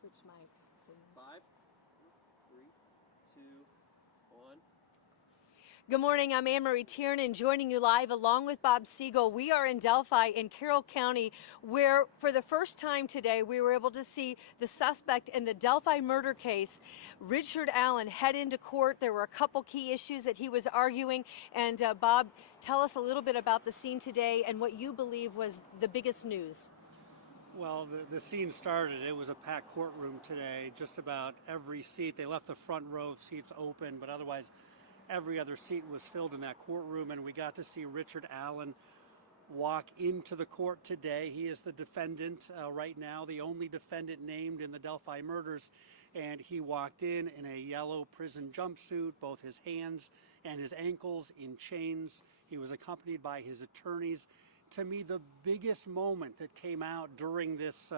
switch mics. So. 5, 3, 2, 1. Good morning, I'm Anne-Marie Tiernan, joining you live along with Bob Siegel. We are in Delphi in Carroll County, where for the first time today we were able to see the suspect in the Delphi murder case, Richard Allen, head into court. There were a couple key issues that he was arguing. And Bob, tell us a little bit about the scene today and what you believe was the biggest news. Well, the scene started. It was a packed courtroom today. Just about every seat. They left the front row of seats open, but otherwise every other seat was filled in that courtroom, and we got to see Richard Allen walk into the court today. He is the defendant right now, the only defendant named in the Delphi murders, and he walked in a yellow prison jumpsuit, both his hands and his ankles in chains. He was accompanied by his attorneys. To me, the biggest moment that came out during this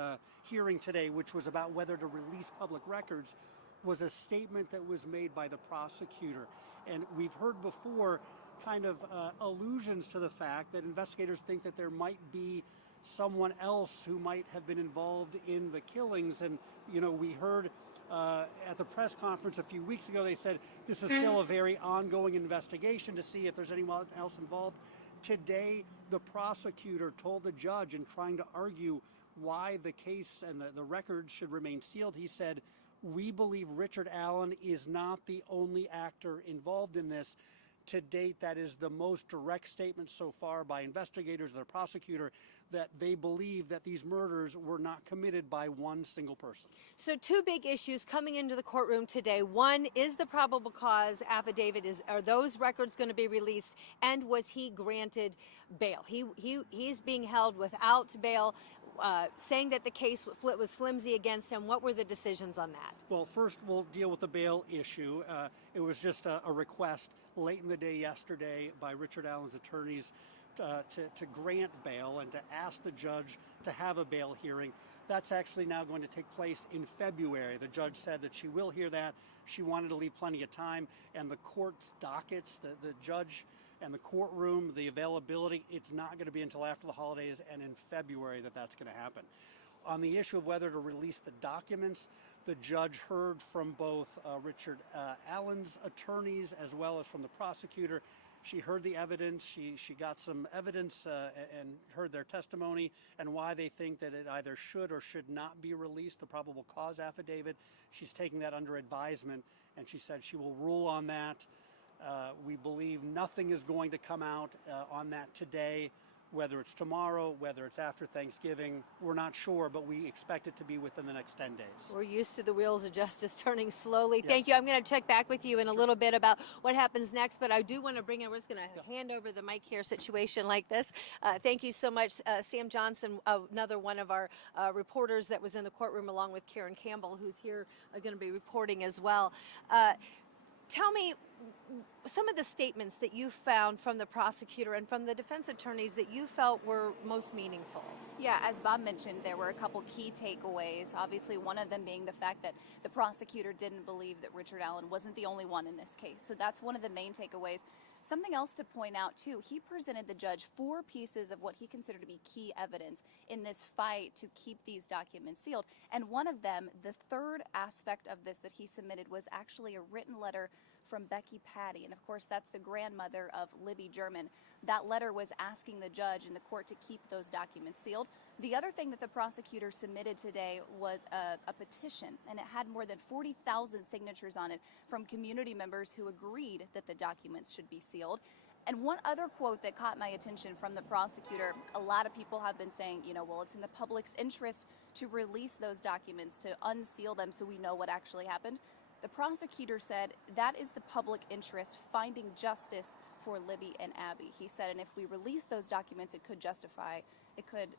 hearing today, which was about whether to release public records, was a statement that was made by the prosecutor. And we've heard before kind of allusions to the fact that investigators think that there might be someone else who might have been involved in the killings. And, you know, we heard at the press conference a few weeks ago, they said this is still a very ongoing investigation to see if there's anyone else involved. Today, the prosecutor told the judge, in trying to argue why the case and the records should remain sealed, he said, "We believe Richard Allen is not the only actor involved in this." To date, that is the most direct statement so far by investigators, the prosecutor, that they believe that these murders were not committed by one single person. So two big issues coming into the courtroom today. One, is the probable cause affidavit, are those records going to be released? And was he granted bail? He's being held without bail, saying that the case was flimsy against him. What were the decisions on that? Well, first we'll deal with the bail issue. It was just a request late in the day yesterday by Richard Allen's attorneys to grant bail and to ask the judge to have a bail hearing. That's actually now going to take place in February. The judge said that she will hear that. She wanted to leave plenty of time, and the court's dockets, the judge and the courtroom, the availability, it's not going to be until after the holidays and in February that's going to happen. On the issue of whether to release the documents, the judge heard from both Richard Allen's attorneys as well as from the prosecutor. She heard the evidence. She got some evidence and heard their testimony and why they think that it either should or should not be released, the probable cause affidavit. She's taking that under advisement, and she said she will rule on that. We believe nothing is going to come out on that today. Whether it's tomorrow, whether it's after Thanksgiving, we're not sure, but we expect it to be within the next 10 days. We're used to the wheels of justice turning slowly. Yes. Thank you. I'm going to check back with you in a little bit about what happens next, but I do want to bring in, we're just going to hand over the mic here, situation like this. Thank you so much, Sam Johnson, another one of our reporters that was in the courtroom, along with Karen Campbell, who's here going to be reporting as well. Tell me some of the statements that you found from the prosecutor and from the defense attorneys that you felt were most meaningful. Yeah, as Bob mentioned, there were a couple key takeaways. Obviously, one of them being the fact that the prosecutor didn't believe that Richard Allen wasn't the only one in this case. So that's one of the main takeaways. Something else to point out, too, he presented the judge 4 pieces of what he considered to be key evidence in this fight to keep these documents sealed. And one of them, the third aspect of this that he submitted, was actually a written letter from Becky Patty. And of course, that's the grandmother of Libby German. That letter was asking the judge and the court to keep those documents sealed. The other thing that the prosecutor submitted today was a petition, and it had more than 40,000 signatures on it from community members who agreed that the documents should be sealed. And one other quote that caught my attention from the prosecutor, a lot of people have been saying, you know, well, it's in the public's interest to release those documents, to unseal them so we know what actually happened. The prosecutor said that is the public interest, finding justice for Libby and Abby. He said, and if we release those documents, it could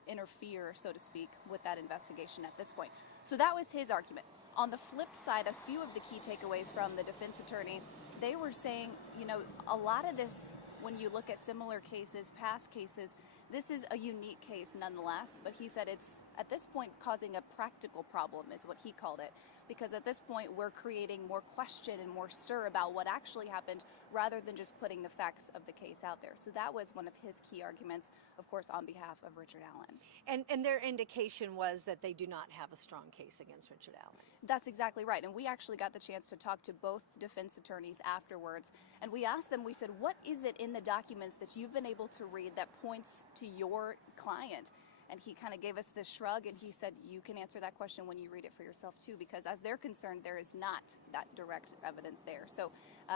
interfere, so to speak, with that investigation at this point. So that was his argument. On the flip side, a few of the key takeaways from the defense attorney, they were saying, you know, a lot of this, when you look at similar cases, past cases, this is a unique case nonetheless, but he said it's at this point causing a practical problem is what he called it, because at this point we're creating more question and more stir about what actually happened rather than just putting the facts of the case out there. So that was one of his key arguments, of course, on behalf of Richard Allen. And their indication was that they do not have a strong case against Richard Allen. That's exactly right. And we actually got the chance to talk to both defense attorneys afterwards. And we asked them, we said, what is it in the documents that you've been able to read that points to your client? And he kind of gave us this shrug, and he said, you can answer that question when you read it for yourself too, because as they're concerned, there is not that direct evidence there. So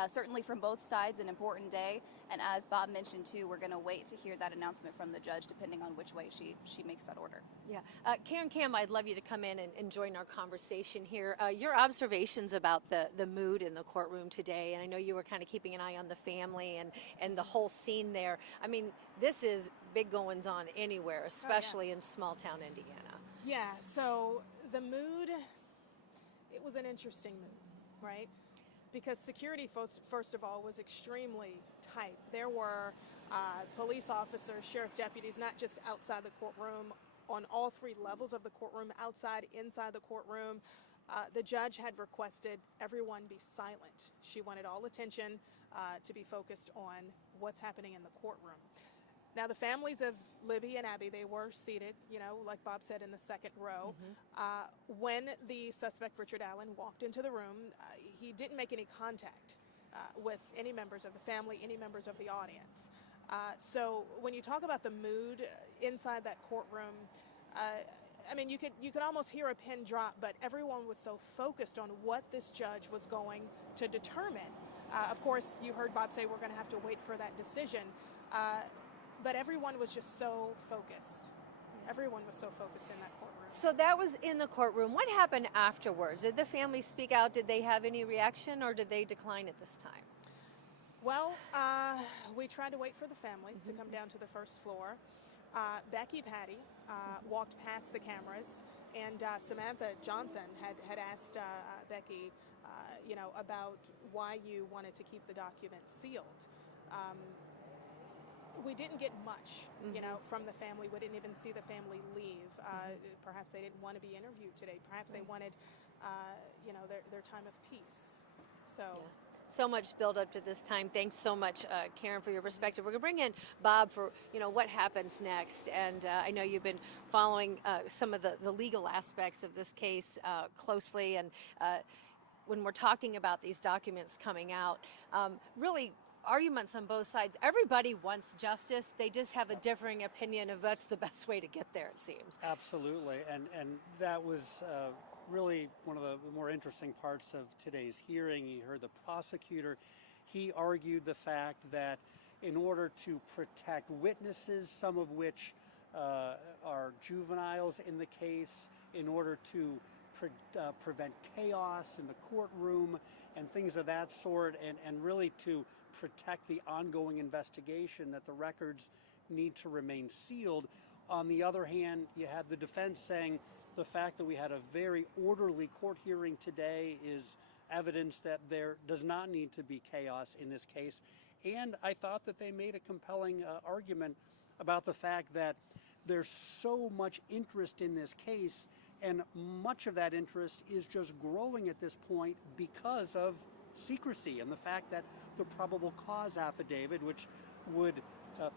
certainly from both sides, an important day. And as Bob mentioned too, we're going to wait to hear that announcement from the judge, depending on which way she makes that order. Yeah. Karen Cam, I'd love you to come in and join our conversation here. Your observations about the mood in the courtroom today, and I know you were kind of keeping an eye on the family and the whole scene there. I mean, this is big goings on anywhere, especially in small town Indiana. Yeah, so the mood, it was an interesting mood, right? Because security, first of all, was extremely tight. There were police officers, sheriff deputies, not just outside the courtroom, on all three levels of the courtroom, outside, inside the courtroom. The judge had requested everyone be silent. She wanted all attention to be focused on what's happening in the courtroom. Now, the families of Libby and Abby, they were seated, you know, like Bob said, in the second row. When the suspect, Richard Allen, walked into the room, he didn't make any contact with any members of the family, any members of the audience. So when you talk about the mood inside that courtroom, I mean, you could almost hear a pin drop, but everyone was so focused on what this judge was going to determine. Of course, you heard Bob say we're going to have to wait for that decision. But everyone was just so focused. Everyone was so focused in that courtroom. So that was in the courtroom. What happened afterwards? Did the family speak out? Did they have any reaction, or did they decline at this time? Well, we tried to wait for the family to come down to the first floor. Becky Patty walked past the cameras, and Samantha Johnson had asked Becky, you know, about why you wanted to keep the documents sealed. We didn't get much, you know, from the family. We didn't even see the family leave. Perhaps they didn't want to be interviewed today. Perhaps they wanted, you know, their time of peace. So. Yeah. So much build up to this time. Thanks so much, Karen, for your perspective. We're going to bring in Bob for, you know, what happens next. And I know you've been following some of the legal aspects of this case closely. And when we're talking about these documents coming out, really arguments on both sides. Everybody wants justice. They just have a differing opinion of what's the best way to get there, it seems. Absolutely. And that was really one of the more interesting parts of today's hearing. You heard the prosecutor. He argued the fact that in order to protect witnesses, some of which are juveniles in the case, in order to prevent chaos in the courtroom and things of that sort, and really to protect the ongoing investigation, that the records need to remain sealed. On the other hand, you had the defense saying the fact that we had a very orderly court hearing today is evidence that there does not need to be chaos in this case. And I thought that they made a compelling argument about the fact that there's so much interest in this case, and much of that interest is just growing at this point because of secrecy and the fact that the probable cause affidavit, which would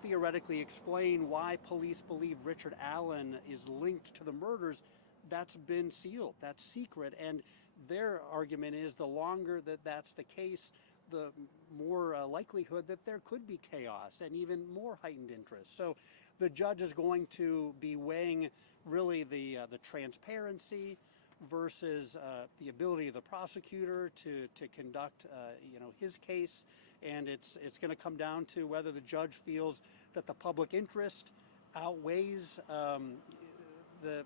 theoretically explain why police believe Richard Allen is linked to the murders, that's been sealed, that's secret. And their argument is the longer that that's the case, the more likelihood that there could be chaos and even more heightened interest. So the judge is going to be weighing really the transparency versus the ability of the prosecutor to conduct you know, his case, and it's going to come down to whether the judge feels that the public interest outweighs the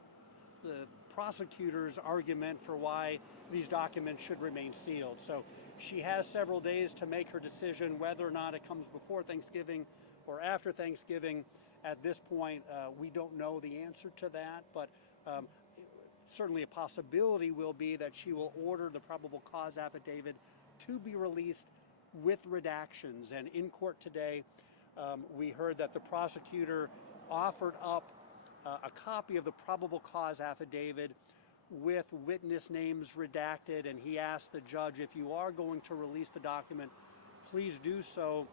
prosecutor's argument for why these documents should remain sealed. So she has several days to make her decision whether or not it comes before Thanksgiving or after Thanksgiving. At this point, we don't know the answer to that, but certainly a possibility will be that she will order the probable cause affidavit to be released with redactions. And in court today, we heard that the prosecutor offered up a copy of the probable cause affidavit with witness names redacted, and he asked the judge, if you are going to release the document, please do so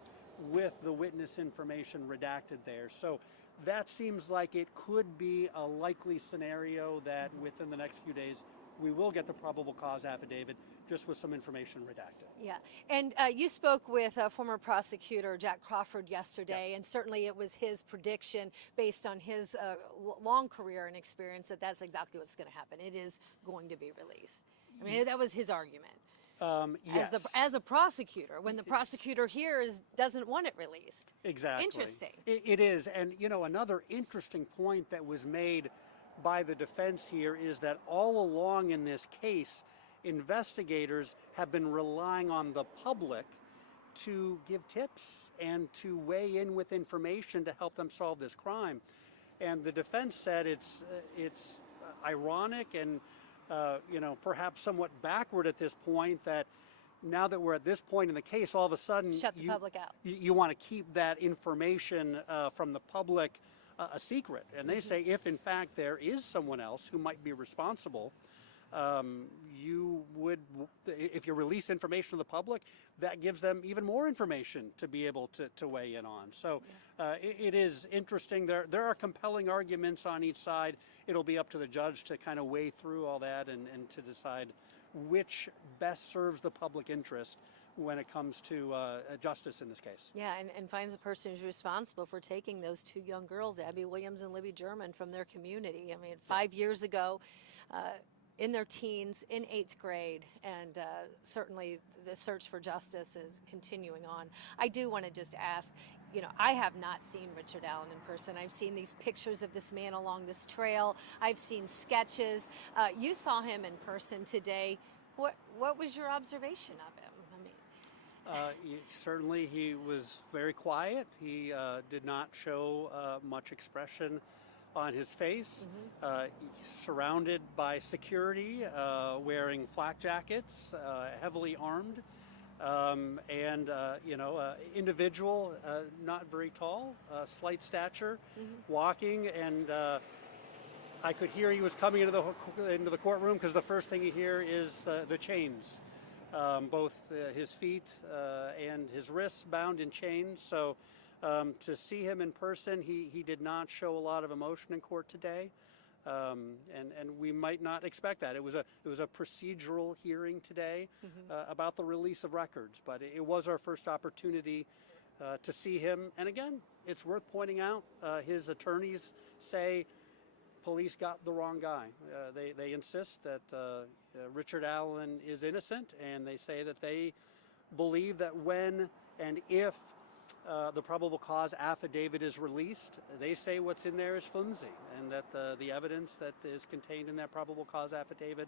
with the witness information redacted there. So that seems like it could be a likely scenario that within the next few days we will get the probable cause affidavit, just with some information redacted. Yeah, and you spoke with former prosecutor Jack Crawford yesterday, and certainly it was his prediction based on his long career and experience that that's exactly what's going to happen. It is going to be released. I mean, that was his argument. Yes. As a prosecutor, when the prosecutor here doesn't want it released. Exactly. Interesting. It is, and you know, another interesting point that was made by the defense here is that all along in this case, investigators have been relying on the public to give tips and to weigh in with information to help them solve this crime. And the defense said it's ironic and you know, perhaps somewhat backward at this point that now that we're at this point in the case, all of a sudden Shut the public out. You want to keep that information from the public a secret. And they say if in fact there is someone else who might be responsible, you would, if you release information to the public, that gives them even more information to be able to weigh in on. So it is interesting. There are compelling arguments on each side. It'll be up to the judge to kind of weigh through all that and to decide which best serves the public interest when it comes to justice in this case. Yeah, and finds the person who's responsible for taking those two young girls, Abby Williams and Libby German, from their community. I mean, 5 years ago, in their teens, in 8th grade, and certainly the search for justice is continuing on. I do want to just ask, you know, I have not seen Richard Allen in person. I've seen these pictures of this man along this trail. I've seen sketches. You saw him in person today. What was your observation of him? Certainly he was very quiet. He did not show much expression on his face. Surrounded by security, wearing flak jackets, heavily armed, and you know, individual, not very tall, slight stature, walking, and I could hear he was coming into the courtroom because the first thing you hear is the chains. Both his feet and his wrists bound in chains. So to see him in person, he did not show a lot of emotion in court today, and we might not expect that. It was a procedural hearing today about the release of records, but it was our first opportunity to see him. And again, it's worth pointing out, his attorneys say police got the wrong guy. They insist that Richard Allen is innocent, and they say that they believe that when and if the probable cause affidavit is released, they say what's in there is flimsy, and that the evidence that is contained in that probable cause affidavit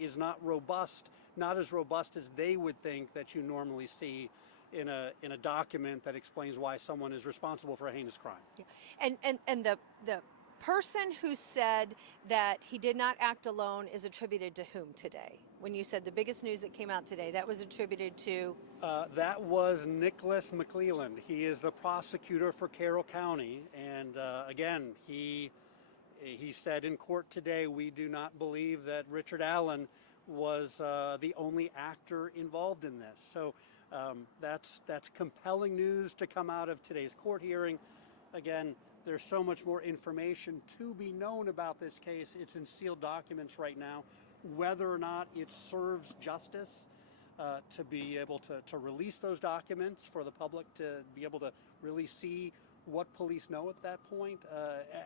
is not robust, not as robust as they would think that you normally see in a document that explains why someone is responsible for a heinous crime. Yeah. And the person who said that he did not act alone is attributed to whom today? When you said the biggest news that came out today, that was attributed to? That was Nicholas McClelland. He is the prosecutor for Carroll County, and again, he said in court today, we do not believe that Richard Allen was the only actor involved in this. So that's compelling news to come out of today's court hearing. Again, there's so much more information to be known about this case. It's in sealed documents right now. Whether or not it serves justice to be able to release those documents for the public to be able to really see what police know at that point.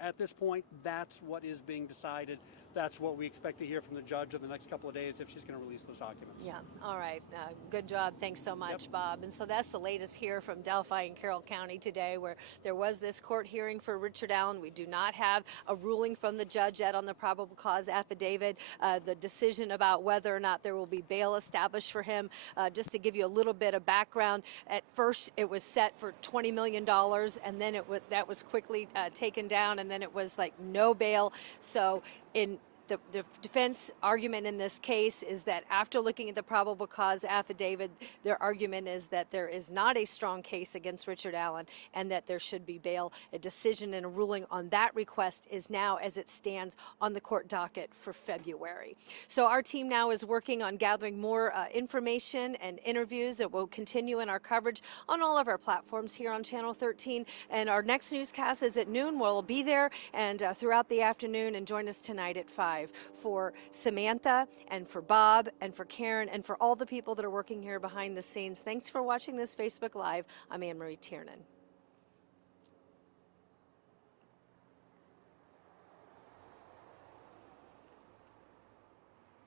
At this point, that's what is being decided. That's what we expect to hear from the judge in the next couple of days if she's going to release those documents. Yeah, all right. Good job. Thanks so much, Bob. And so that's the latest here from Delphi and Carroll County today, where there was this court hearing for Richard Allen. We do not have a ruling from the judge yet on the probable cause affidavit, the decision about whether or not there will be bail established for him. Just to give you a little bit of background, at first it was set for $20 million, and then that was quickly taken down, and then it was like no bail. So in the defense argument in this case is that after looking at the probable cause affidavit, their argument is that there is not a strong case against Richard Allen and that there should be bail. A decision and a ruling on that request is now, as it stands, on the court docket for February. So our team now is working on gathering more information and interviews that will continue in our coverage on all of our platforms here on Channel 13. And our next newscast is at noon. We'll be there and throughout the afternoon, and join us tonight at 5 for Samantha and for Bob and for Karen and for all the people that are working here behind the scenes. Thanks for watching this Facebook Live. I'm Anne Marie Tiernan.